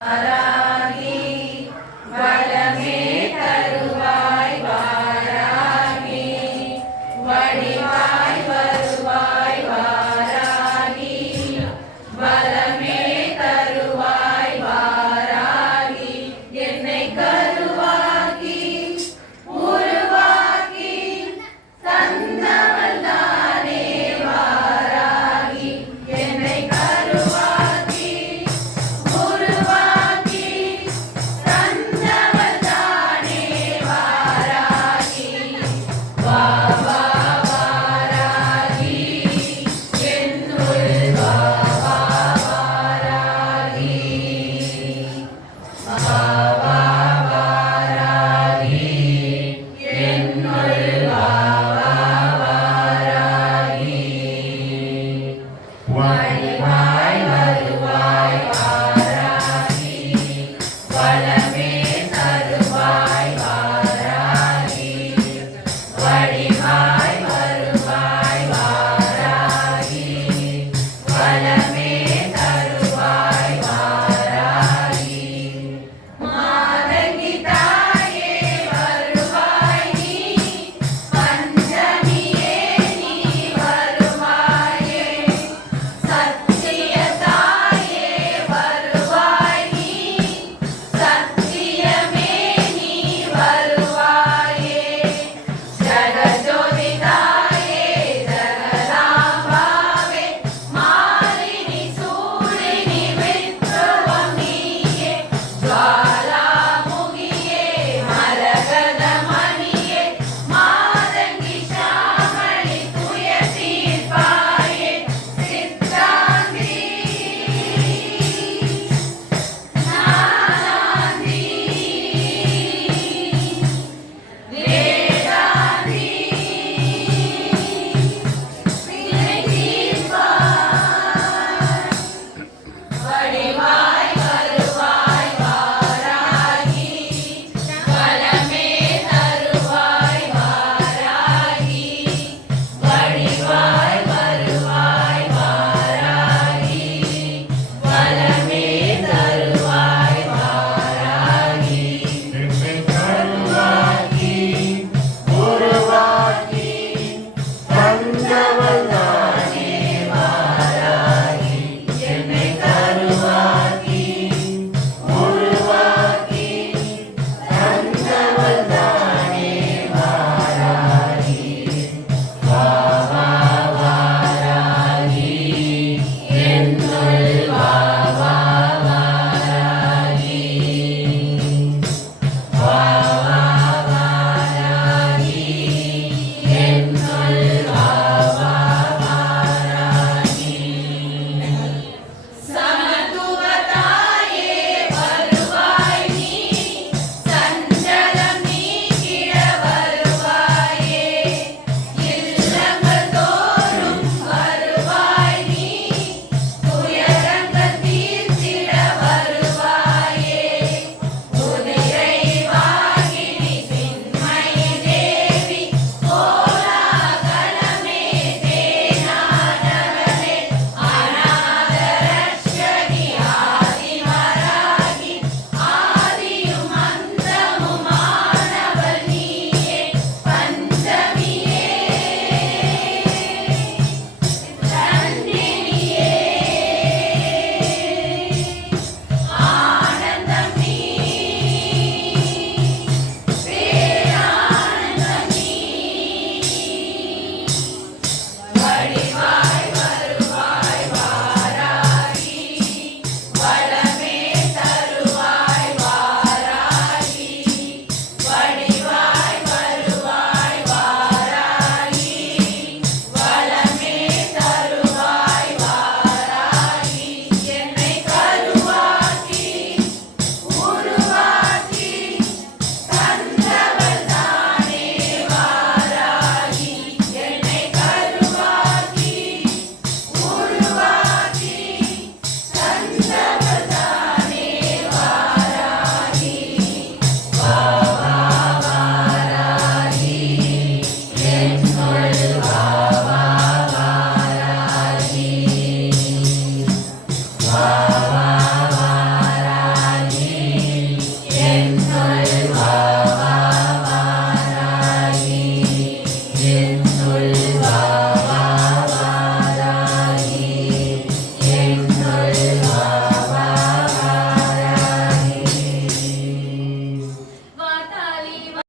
Para